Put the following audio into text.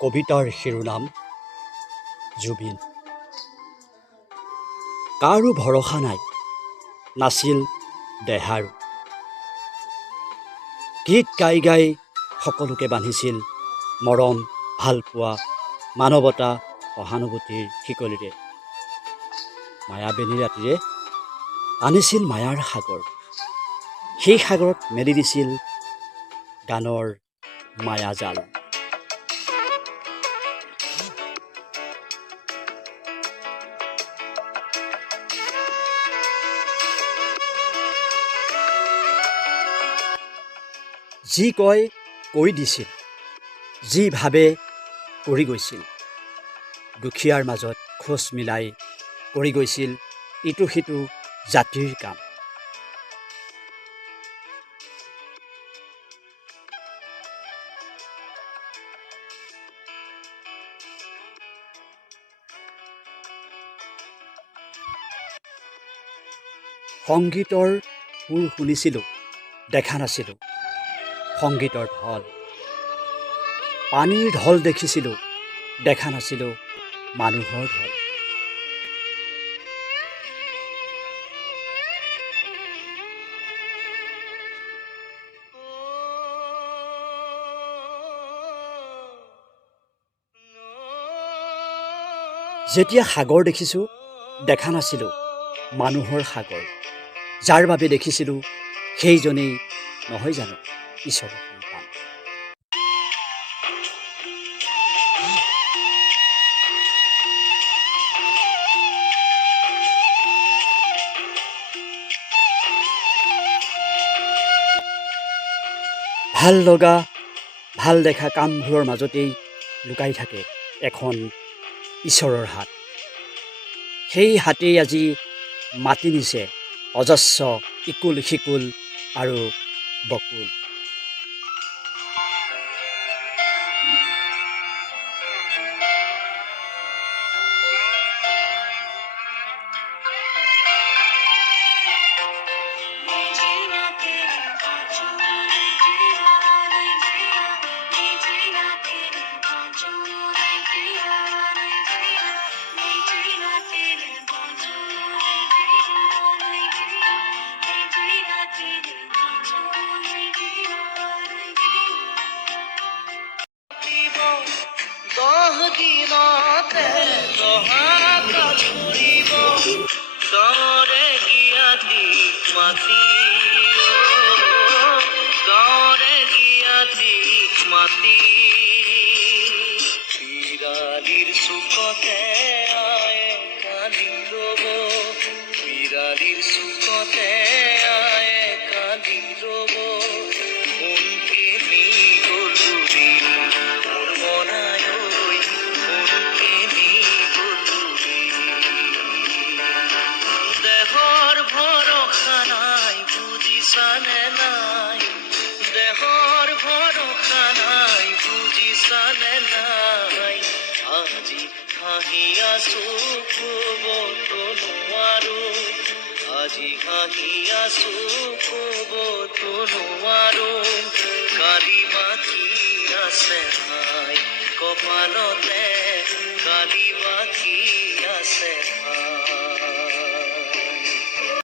কবিতাৰ শিৰোনাম জুবিন। কাৰো ভৰসা নাই, নাছিল দেহাৰো। গীত গাই গাই সকলোকে বান্ধিছিল মৰম, ভালপোৱা, মানৱতা, সহানুভূতিৰ শিকলিৰে। মায়াবেনী ৰাতিৰে আনিছিল মায়াৰ সাগৰ, সেই সাগৰত মেলি দিছিল গানৰ মায়াজাল। যি কয় কৈ দিছিল, যি ভাবে কৰি গৈছিল, দুখীয়াৰ মাজত খোজ মিলাই কৰি গৈছিল ইটো সিটো জাতিৰ কাম। সংগীতৰ সুৰ শুনিছিলোঁ, দেখা নাছিলোঁ সংগীতৰ ঢল। পানীৰ ঢল দেখিছিলোঁ, দেখা নাছিলোঁ মানুহৰ ঢল। যেতিয়া সাগৰ দেখিছোঁ, দেখা নাছিলোঁ মানুহৰ সাগৰ। যাৰ বাবে দেখিছিলোঁ সেইজনেই নহয় জানো ঈশ্বৰৰ সন্তান। ভাল লগা, ভাল দেখা কামবোৰৰ মাজতেই লুকাই থাকে এখন ঈশ্বৰৰ হাত। সেই হাতেই আজি মাতি নিছে অজস্ৰ ইকুল সিকুল আৰু বকুল। বিৰালিৰ চুকতে আয়ে কান্দি ৰব, বিৰালিৰ চুকতে আয়ে কান্দি ৰব। কোনকে নি গ'ল তুমি মোৰ মনাই ঐ, কোনকে নি গ'ল তুমি। দেহৰ ভৰসা নাই বুজিছানে নাই, দেহৰ ভৰসা নাই বুজিছানে নাই। আজি হাঁহি আছো ক'বতো নোৱাৰো, আজি হাঁহি আছো ক'বতো নোৱাৰো। কালি বাকী আছে ভাই কপালতে, কালি বাকী আছে ভাই।